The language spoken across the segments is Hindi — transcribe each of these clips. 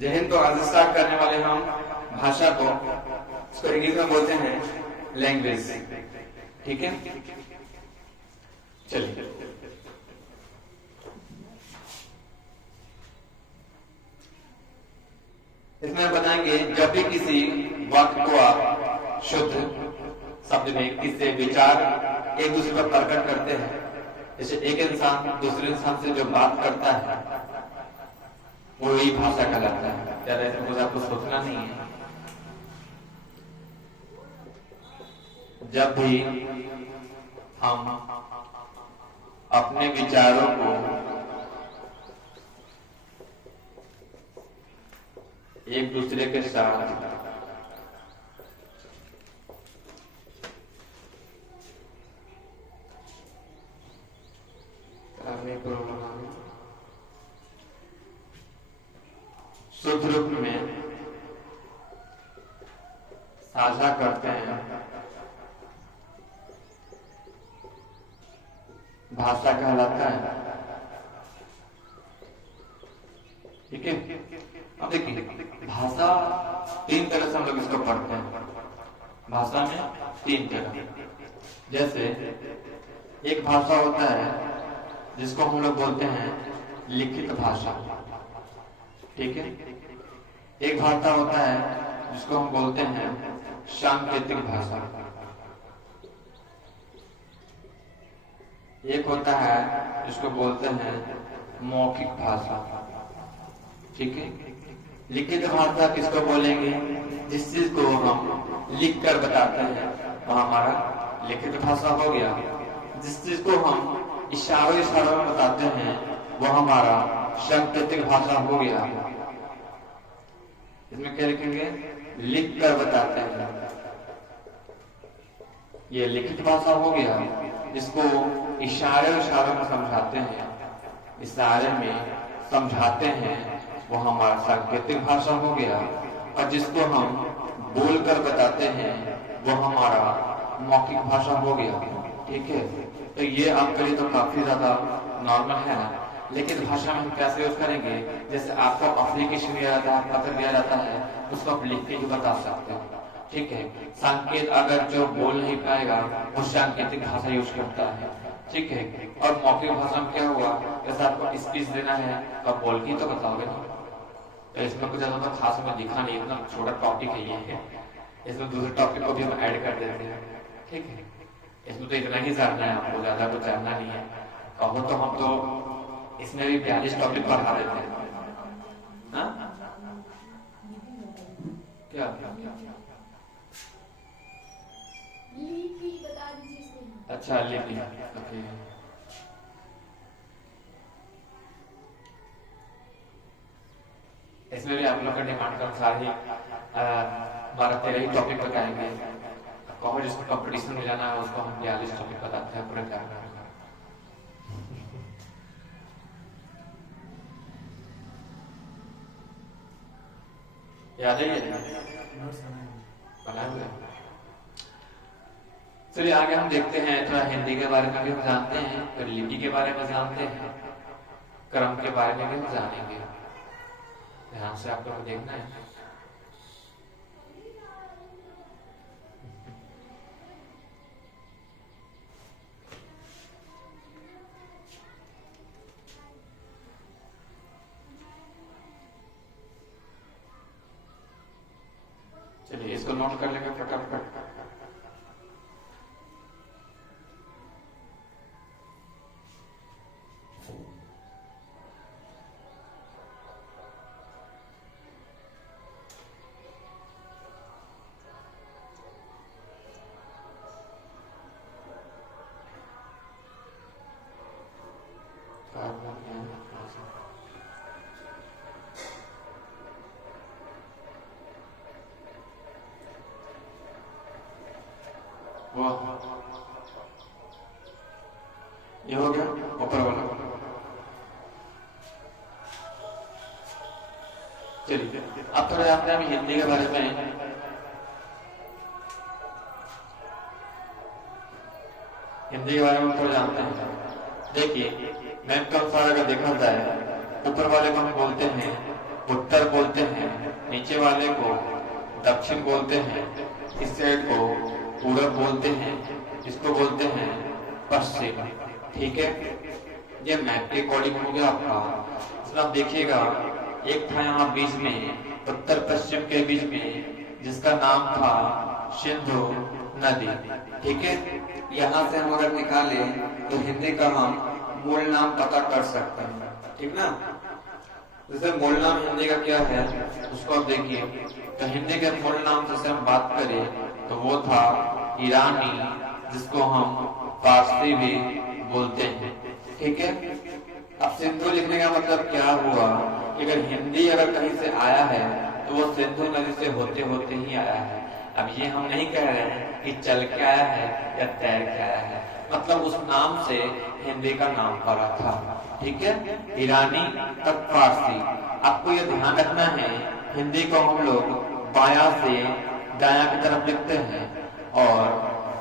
जहन तो आज स्टार्ट करने वाले हम भाषा को, इसको इंग्लिश में बोलते हैं लैंग्वेज। ठीक है, चलिए इसमें बताएंगे जब भी किसी वाक्य को आप शुद्ध शब्द में किससे विचार एक दूसरे पर प्रकट करते हैं, जैसे एक इंसान दूसरे इंसान से जो बात करता है वो ही भाषा कहलाता है। ज्यादा इसमें कुछ आपको सोचना नहीं है। जब भी हम अपने विचारों को एक दूसरे के साथ शुद्ध रूप में साझा करते हैं, भाषा कहलाता है। ठीक है, अब देखिए भाषा तीन तरह से हम लोग इसको पढ़ते हैं। भाषा में तीन तरह, जैसे एक भाषा होता है जिसको हम लोग बोलते हैं लिखित भाषा। ठीक है, एक भाषा होता है जिसको हम बोलते हैं सांकेतिक भाषा। एक होता है जिसको बोलते हैं मौखिक भाषा। ठीक है, लिखित भाषा किसको बोलेंगे? जिस चीज को हम लिख कर बताते हैं वह हमारा लिखित भाषा हो गया। जिस चीज को हम इशारों में बताते हैं वह हमारा सांकेतिक भाषा हो गया। इसमें क्या लिखेंगे? लिख कर बताते हैं, ये लिखित भाषा हो गया। जिसको इशारे में समझाते हैं, इशारे में समझाते हैं वो हमारा सांकेतिक भाषा हो गया। और जिसको हम बोलकर बताते हैं वो हमारा मौखिक भाषा हो गया। ठीक है, तो ये आपके लिए तो काफी ज्यादा नॉर्मल है ना, लेकिन भाषा में हम कैसे यूज करेंगे? जैसे आपको एप्लीकेशन दिया जाता है, पत्र दिया जाता है, उसको आप लिख के ही बता सकते हो। ठीक है, संकेत अगर जो बोल नहीं पाएगा वो सांकेतिक भाषा यूज करता है। ठीक है, और मौखिक भाषा में क्या हुआ? जैसे आपको स्पीच देना है तो आप बोल के तो बताओगे ना। तो इसमें कुछ ज्यादा तो खास में दिखा नहीं, इतना छोटा टॉपिक है ये। इसमें दूसरे टॉपिक को भी हम ऐड कर देते हैं। ठीक है, इसमें तो इतना ही जानना है आपको, ज्यादा कुछ जानना नहीं है। कहो तो हम तो इसमें भी 42 टॉपिक पढ़ा देते हैं। क्या लिपि बता दीजिए। अच्छा, लिपि। ओके, इसमें भी आप लोग का डिमांड के अनुसार ही 12-13 ही टॉपिक बताएंगे। कहो जिसको कंपटीशन में जाना है उसको हम 42 टॉपिक बताते हैं पूरे क्या याद है बना हुआ। चलिए आगे हम देखते हैं, थोड़ा हिंदी के बारे में भी हम जानते हैं, फिर लिपि के बारे में जानते हैं, क्रम के बारे में भी हम जानेंगे। ध्यान से आप लोग देखना है। चलिए इसको नोट कर लेंगे फटाफट। ये हो गया ऊपर वाला। चलिए अब थोड़ा जानते हैं हिंदी के बारे में। हिंदी के बारे में थोड़ा जानते हैं। देखिए मैम के अनुसार अगर देखा जाए ऊपर वाले को हम बोलते हैं उत्तर बोलते हैं, नीचे वाले को दक्षिण बोलते हैं, इस साइड को पूरब बोलते हैं, इसको बोलते हैं पश्चिम। ठीक है, ये मैप के अकॉर्डिंग हो गया आपका। इसमें आप देखिएगा एक था यहाँ बीच में, उत्तर पश्चिम के बीच में, जिसका नाम था सिंधु नदी। ठीक है, यहाँ से हम अगर निकाले तो हिंदी का हम मूल नाम पता कर सकते हैं। ठीक ना, जैसे मूल नाम हिंदी का क्या है उसको आप देखिए। तो हिंदी के मूल नाम से हम बात करें तो वो था ईरानी, जिसको हम फारसी भी बोलते हैं। ठीक है, अब सिंधु लिखने का मतलब क्या हुआ कि अगर हिंदी अगर कहीं से आया है तो वो सिंधु नदी से होते होते ही आया है। अब ये हम नहीं कह रहे हैं कि चल के आया है या तैर के आया है, मतलब उस नाम से हिंदी का नाम पड़ा था। ठीक है, ईरानी तक फारसी। आपको ये ध्यान रखना है, हिंदी को हम लोग बायां से दायां की तरफ लिखते हैं और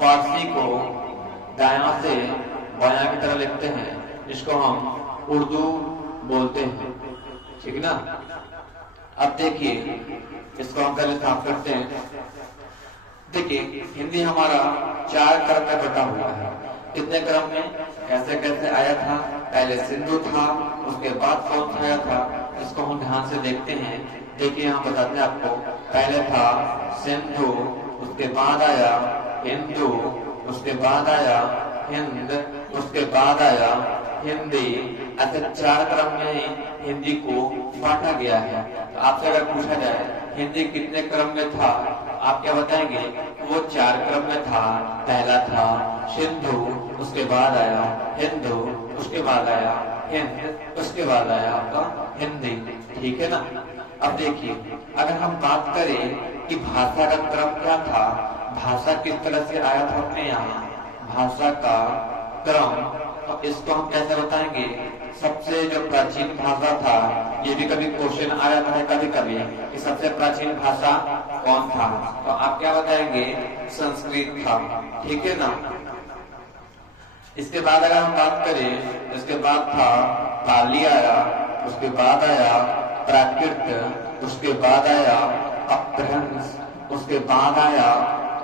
फारसी को दायां से बायां की तरफ लिखते हैं, इसको हम उर्दू बोलते हैं। ठीक ना, अब देखिए इसको हम पहले साफ करते हैं। देखिए हिंदी हमारा 4 क्रम में बटा हुआ है। कितने क्रम में, कैसे कैसे आया था? पहले सिंधु था, उसके बाद कौन सा आया था, इसको हम ध्यान से देखते हैं। देखिए यहाँ बताते हैं आपको, पहले था सिंधु, उसके बाद आया हिंदू, उसके बाद आया हिंद, उसके बाद आया हिंदी। ऐसे 4 क्रम में हिंदी को बांटा गया है। तो आपसे अगर पूछा जाए हिंदी कितने क्रम में था, आप क्या बताएंगे? वो 4 क्रम में था। पहला था सिंधु, उसके बाद आया हिंदू, उसके बाद आया हिंद, उसके बाद आया आपका हिंदी। ठीक है ना, अब देखिए अगर हम बात करें कि भाषा का क्रम क्या था, भाषा किस तरह से आया था अपने यहाँ, भाषा का क्रम, तो इसको हम कैसे बताएंगे? सबसे जो प्राचीन भाषा था, ये भी कभी क्वेश्चन आया था कभी कभी कि सबसे प्राचीन भाषा कौन था, तो आप क्या बताएंगे? संस्कृत था। ठीक है ना, इसके बाद अगर हम बात करें, इसके बाद था पाली आया, उसके बाद आया प्राकृत, उसके बाद आया अपभ्रंश, उसके बाद आया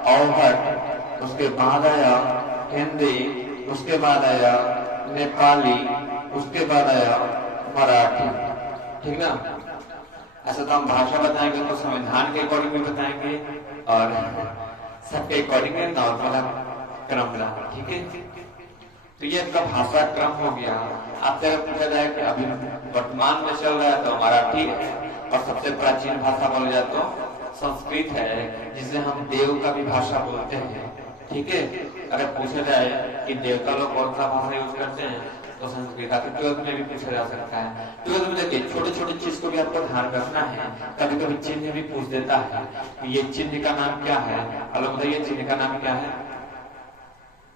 अवहट, उसके बाद आया हिंदी, उसके बाद आया नेपाली, उसके बाद आया मराठी। ठीक ना, ऐसा तो हम भाषा बताएंगे तो संविधान के अकॉर्डिंग भी बताएंगे और सबके अकॉर्डिंग नॉर्मल क्रम रहा। ठीक है, तो ये आपका भाषा क्रम हो गया। आपसे अगर पूछा जाए कि अभी वर्तमान में चल रहा है तो मराठी है, और सबसे प्राचीन भाषा बोला जाए तो संस्कृत है, जिसे हम देव का भी भाषा बोलते हैं। ठीक है, अगर पूछा जाए कि देवता लोग कौन सा भाषा यूज करते हैं तो संस्कृत। आखिर 12th में भी पूछा जा सकता है। 12th में देखिए छोटे छोटे चीज को भी आपको ध्यान रखना है। कभी कभी चिन्ह भी पूछ देता है, ये चिन्ह का नाम क्या है, और बताइए चिन्ह का नाम क्या है?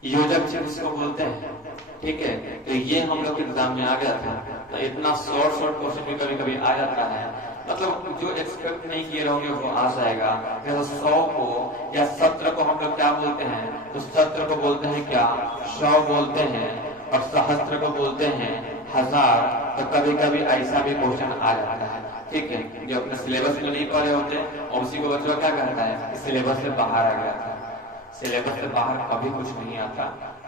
योजक चिन्ह इसको बोलते हैं। ठीक है, तो ये हम लोग के एग्जाम में आ गया था। तो इतना शॉर्ट क्वेश्चन भी कभी कभी आ जाता है, मतलब जो एक्सपेक्ट नहीं किए रहोगे वो आ जाएगा। जैसे 100 को या 17 को हम लोग क्या बोलते हैं? तो 17 को बोलते हैं क्या? 100 बोलते हैं, और सहस्त्र को बोलते हैं 1000। तो कभी कभी ऐसा भी क्वेश्चन आ जाता है। ठीक है, जो अपने सिलेबस में नहीं पढ़े होते और उसी को बच्चों क्या कहता है? सिलेबस से बाहर आ गया था। सिलेबस से बाहर कभी कुछ नहीं आता,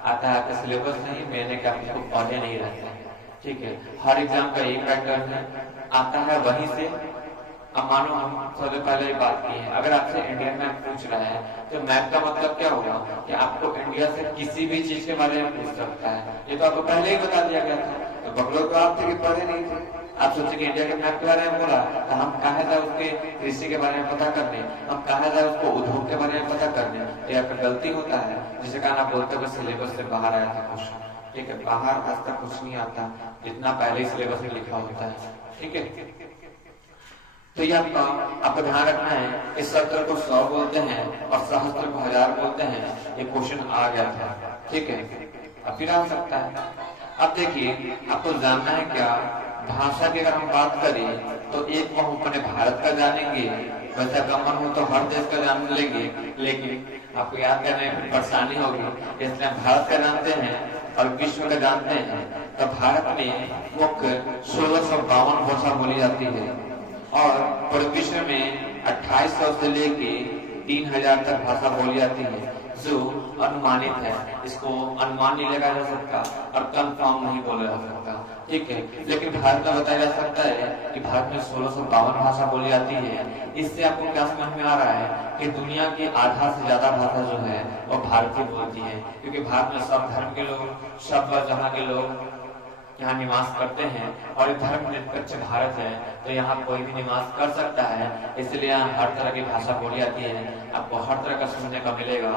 आता है सिलेबस नहीं, मैंने क्या आपको पढ़े नहीं रहते हैं। ठीक है, हर एग्जाम का एक पैटर्न है, आता है वहीं से। अब मानो हम सबसे पहले ही बात की है, अगर आपसे इंडियन मैप पूछ रहा है तो मैप का मतलब क्या होगा कि आपको इंडिया से किसी भी चीज के बारे में पूछ सकता है। ये तो आपको पहले ही बता दिया गया था। तो बकलोग तो आप थे कि पढ़े नहीं थे, आप सोचे कि इंडिया के मैप के बारे में बोला तो हम कहा जाए उसके कृषि के बारे में पता करने, हम कहा जाए उसको उद्योग के बारे में पता करने। ये आपका गलती होता है, जिसे कारण आप बोलते हो सिलेबस से बाहर आया था क्वेश्चन। ठीक है, बाहर आज तक कुछ नहीं आता जितना पहले ही सिलेबस में लिखा होता है। ठीक है, तो ये आपको ध्यान रखना है। इस 17 को 100 बोलते हैं और सहस्त्र को 1000 बोलते हैं। ये क्वेश्चन आ गया था। ठीक है, अब फिर आ सकता है। अब देखिए आपको जानना है क्या, भाषा की अगर हम बात करें तो एक को हम अपने भारत का जानेंगे, वैसे कमन हो तो हर देश का जान लेंगे, लेकिन आपको याद करने में परेशानी होगी, इसलिए हम भारत का जानते हैं और विश्व का जानते हैं। तो भारत में मुख्य 1652 भाषा बोली जाती है। और पूरे विश्व में 2800 से लेके 3000 तक भाषा बोली जाती है, जो अनुमानित है। इसको अनुमान नहीं लगाया जा सकता और कंफर्म नहीं बोला जा सकता, ठीक है। लेकिन भारत में बताया जा सकता है कि भारत में 1652 भाषा बोली जाती है। इससे आपको क्या समझ में आ रहा है कि दुनिया की आधा से ज्यादा भाषा जो है वो भारत की बोलती है, क्योंकि भारत में सब धर्म के लोग, सब जहाँ के लोग यहाँ निवास करते हैं और ये धर्म निरपेक्ष भारत है, तो यहाँ कोई भी निवास कर सकता है। इसलिए यहाँ हर तरह की भाषा बोली जाती है, आपको हर तरह का सुनने का मिलेगा।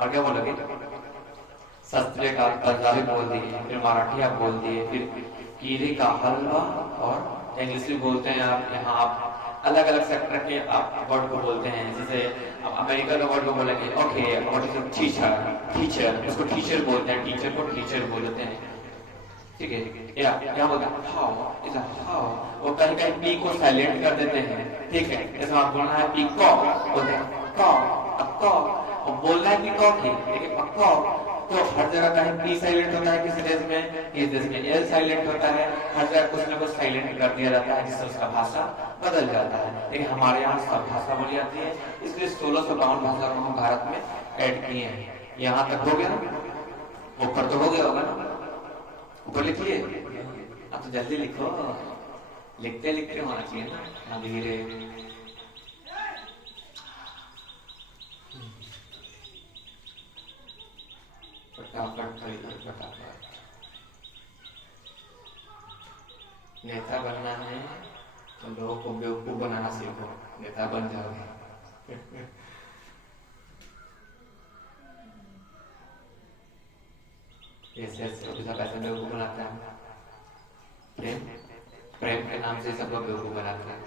और क्या बोलोगे? संस्कृत का पंजाबी बोल दिए, फिर मराठी आप बोल दिए, फिर कीरे का हलवा, और इंग्लिश भी बोलते हैं आप। यहाँ आप अलग अलग सेक्टर के आप वर्ड को बोलते हैं, जैसे अमेरिका का वर्ड को बोलेंगे ओके व्हाट इज टीचर, इसको टीचर बोलते हैं, टीचर को टीचर बोलते हैं, ठीक है। या क्या बोलते हैं हाउ, इज हाउ, वो कहीं कहीं पी को साइलेंट कर देते हैं, ठीक है। जैसे आप बोलना है पी कॉ, बोलते हैं कॉ, अब कॉ, और बोलना है पी कॉ की, ठीक है, कॉ। तो हर जगह कहीं पी साइलेंट होता है किसी देश में, इस देश में एल साइलेंट होता है, हर जगह कुछ ना कुछ साइलेंट कर दिया जाता है, जिससे उसका भाषा बदल जाता है। लेकिन हमारे यहाँ सब भाषा बोली जाती है, इसलिए 1652 भाषा को हम भारत में ऐड किए हैं। यहाँ तक हो गया ना? ऊपर तो हो गया होगा ना? ऊपर लिखिए, अब तो जल्दी लिखो, लिखते लिखते होना चाहिए ना, धीरे। फटाफट नेता बनना है तो लोगों को बेवकूफ बनाना सीखो, नेता बन जाओगे। ऐसे पैसे बेवकूफ बनाते हैं, प्रेम के नाम से सबको बेवकूफ बनाते हैं।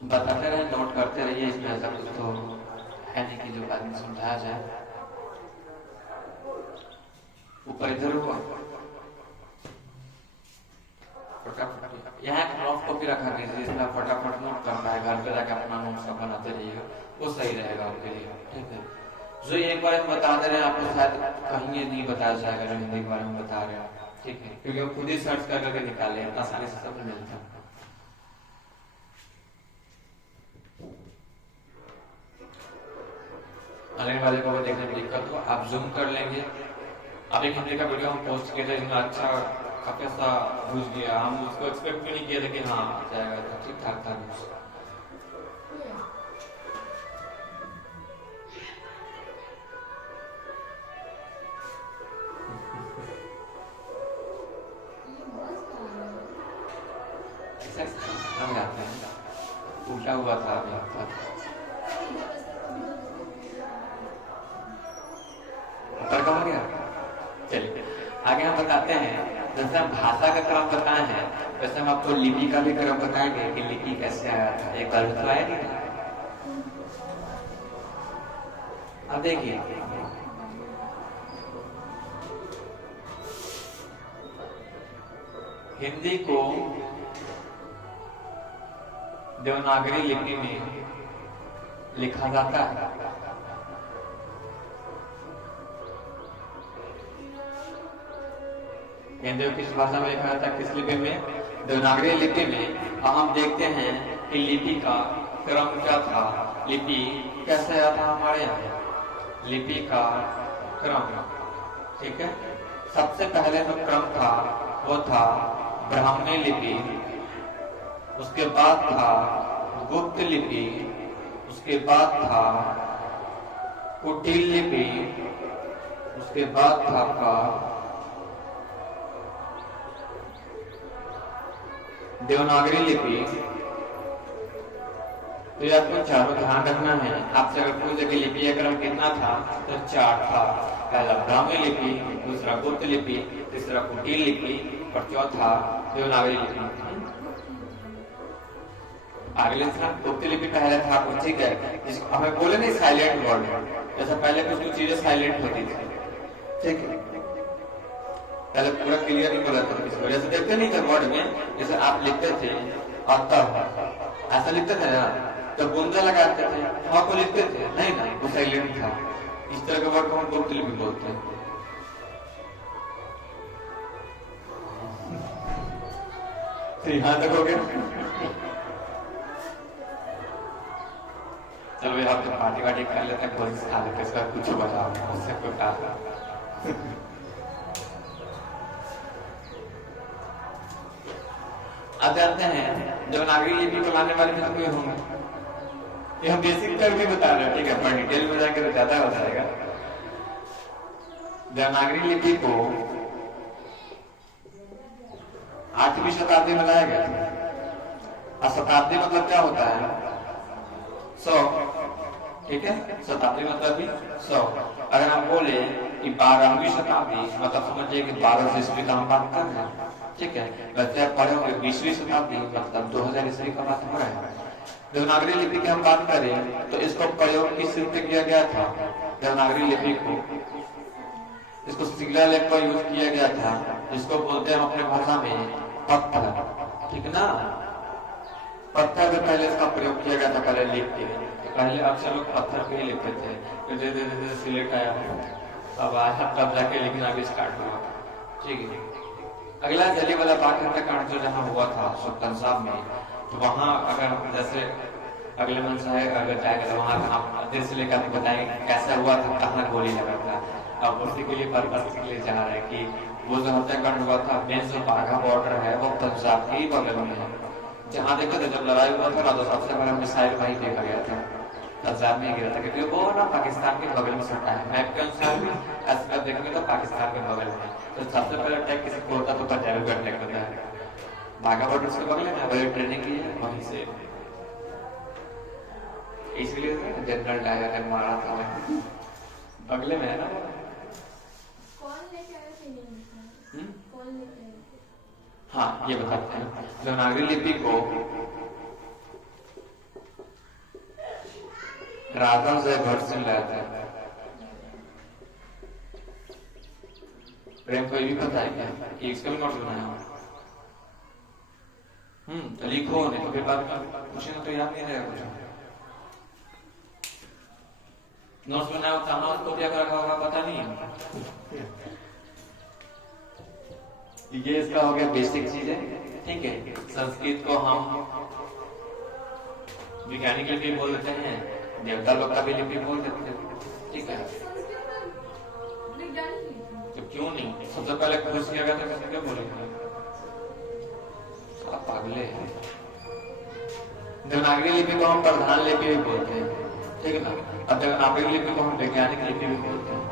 बताते रहे, नोट करते रहिए, इसमें ऐसा कुछ तो है नहीं कि जो बाद में समझाया जाए। ऊपर इधर हुआ फटाफट, यहाँ नोट कॉपी रखा कीजिए, इसमें आप फटाफट नोट करना है, घर पे जाकर अपना नोट सब बनाते रहिएगा, वो सही रहेगा आपके लिए, ठीक है। जो एक बार बता दे रहे हैं आपको, शायद कहीं ये नहीं बताया जाएगा जो हिंदी के बारे में बता रहे हैं, ठीक है, क्योंकि वो खुद ही सर्च करके निकाले, आसानी से सब मिलता है। आने वाले को देखने में दिक्कत हो, आप जूम कर लेंगे। अब एक हिंदी का वीडियो हम पोस्ट किए थे, इसमें अच्छा काफी सा घुस गया, हम उसको एक्सपेक्ट भी नहीं किया था कि हाँ जाएगा, तो ठीक ठाक था। उल्टा हुआ था अभी, हो गया। चलिए आगे हम बताते हैं, जैसे हम भाषा का क्रम बताए हैं, वैसे हम आपको लिपि का भी क्रम बताएंगे कि लिपि कैसे आया था। एक बार तो आया नहीं था। अब देखिए, हिंदी को देवनागरी लिपि में लिखा जाता है। हिंदी किस भाषा में लिखा जाता है, किस लिपि में? देवनागरी लिपि में। हम देखते हैं कि लिपि का क्रम क्या था, लिपि कैसे आया था हमारे यहाँ, लिपि का क्रम, ठीक है। सबसे पहले जो क्रम था वो था ब्राह्मी लिपि, उसके बाद था गुप्त लिपि, उसके बाद था कुटिल लिपि, उसके बाद था आपका देवनागरी लिपि। तो ये आपको चारों ध्यान रखना है। आपसे अगर कोई जगह लिपि का क्रम कितना था तो 4 था। पहला ब्राह्मी लिपि, दूसरा गुप्त लिपि, तीसरा कुटिल लिपि और चौथा देवनागरी लिपि। अगले गुप्त लिपि पहले था आपको, ठीक है। जिसको हमें बोले नहीं साइलेंट वर्ड, जैसे पहले कुछ चीजें साइलेंट होती थी, ठीक है। पहले पूरा क्लियर नहीं बोला था, इस वजह से देखते नहीं थे वर्ड में, जैसे आप लिखते थे और तब ऐसा लिखते थे ना, तो बूंदा लगाते थे, हाँ को लिखते थे नहीं ना, वो साइलेंट था। इस तरह के वर्ड को हम गुप्त लिपि बोलते हैं। तो यहां तक हो गया। चलो यहाँ पे पार्टी वार्टी कर लेते हैं, कोई खा लेते हैं, इसका कुछ बताओ उससे कोई कहा। आप जानते हैं देवनागरी लिपि को लाने वाले भी कोई होंगे, ये हम बेसिक तक भी बता रहे हैं, ठीक है, पर डिटेल में जाएंगे तो ज्यादा हो जाएगा। देवनागरी लिपि को 8वीं शताब्दी में लाया गया था। और शताब्दी मतलब क्या होता है? 100, ठीक है, शताब्दी मतलब भी 100। अगर हम बोले कि 12वीं शताब्दी मतलब समझिए कि 1200 ईस्वी का हम बात कर रहे हैं, ठीक है। वैसे आप पढ़े होंगे 20वीं शताब्दी मतलब 2000 ईस्वी का बात हो रहा है। देवनागरी लिपि की हम बात करें तो इसको प्रयोग किस रूप में किया गया था? देवनागरी लिपि को इसको शिलालेख पर यूज किया गया था, जिसको बोलते हैं अपने भाषा में पत्थर, ठीक ना। पत्थर से पहले इसका प्रयोग किया गया था, पहले लिख के। पहले अक्सर लोग पत्थर पे ही लिखते थे, फिर धीरे धीरे सिलेट आया, अब आया तब जाके लिखना भी स्टार्ट हुआ, ठीक है। अगला जलियांवाला बाग हत्याकांड जो जहाँ हुआ था पंजाब में, तो वहाँ अगर जैसे अगले मंच है अगर जाएगा तो वहाँ आप देर से लेकर आपको बताएंगे कैसा हुआ था, कहाँ गोली लगा था। अब उसी के लिए पर्पस के लिए जा रहा है कि वो जो हत्याकांड हुआ था, मेन जो बाघा बॉर्डर है वो पंजाब के ही बगल में है। जहाँ देखो तो जब लड़ाई हुआ था ना, तो सबसे बड़ा मिसाइल वहीं फेंका गया था, पंजाब में गिरा था, क्योंकि वो ना पाकिस्तान के बगल में सटा है। मैप के अनुसार भी ऐसा देखेंगे तो पाकिस्तान के बगल में, तो सबसे पहले अटैक किसी को होता तो पंजाब का अटैक होता है। बाघा बॉर्डर के बगल में वही ट्रेनिंग की है वहीं से, इसलिए जनरल डायर ने मारा था बगले में है ना। कौन लेके आया था? कौन लेके आया? हाँ, ये बताते हैं। देवनागरी लिपि को राजा जयभट्ट से लाया था। प्रेम को ये भी पता है क्या कि इसका भी नोट्स बनाया? तो लिखो, नहीं तो फिर बाद में पूछेंगे तो याद नहीं रहेगा कुछ। नोट्स बनाया होता, नोट्स को क्या रखा होगा पता नहीं। ये इसका हो गया बेसिक चीजें, ठीक है। संस्कृत को हम वैज्ञानिक लिपि बोल देते हैं, देवता लोग का भी लिपि बोल देते हैं, ठीक है। तो क्यों नहीं? सबसे पहले खोज किया गया था, कैसे क्या बोलेंगे? आप पागले हैं। देवनागरी लिपि को हम प्रधान लिपि भी बोलते हैं, ठीक है ना। और देवनागरी लिपि को हम वैज्ञानिक लिपि भी बोलते हैं।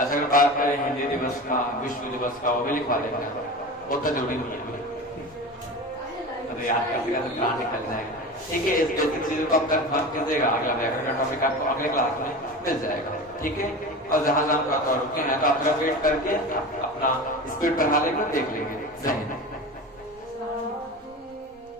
अगर बात करें हिंदी दिवस का, विश्व दिवस का, वो भी लिखवा देंगे, वो तो जरूरी नहीं है। तो याद कर तो कहाँ निकल जाएगा, ठीक है। इस बेसिक चीजों को आप कंफर्म कर देगा, अगला व्याकरण का टॉपिक आपको अगले क्लास में मिल जाएगा, ठीक है। और जहां जहां रुके हैं तो आप वेट करके अपना स्पीड बढ़ा लेंगे, देख लेंगे।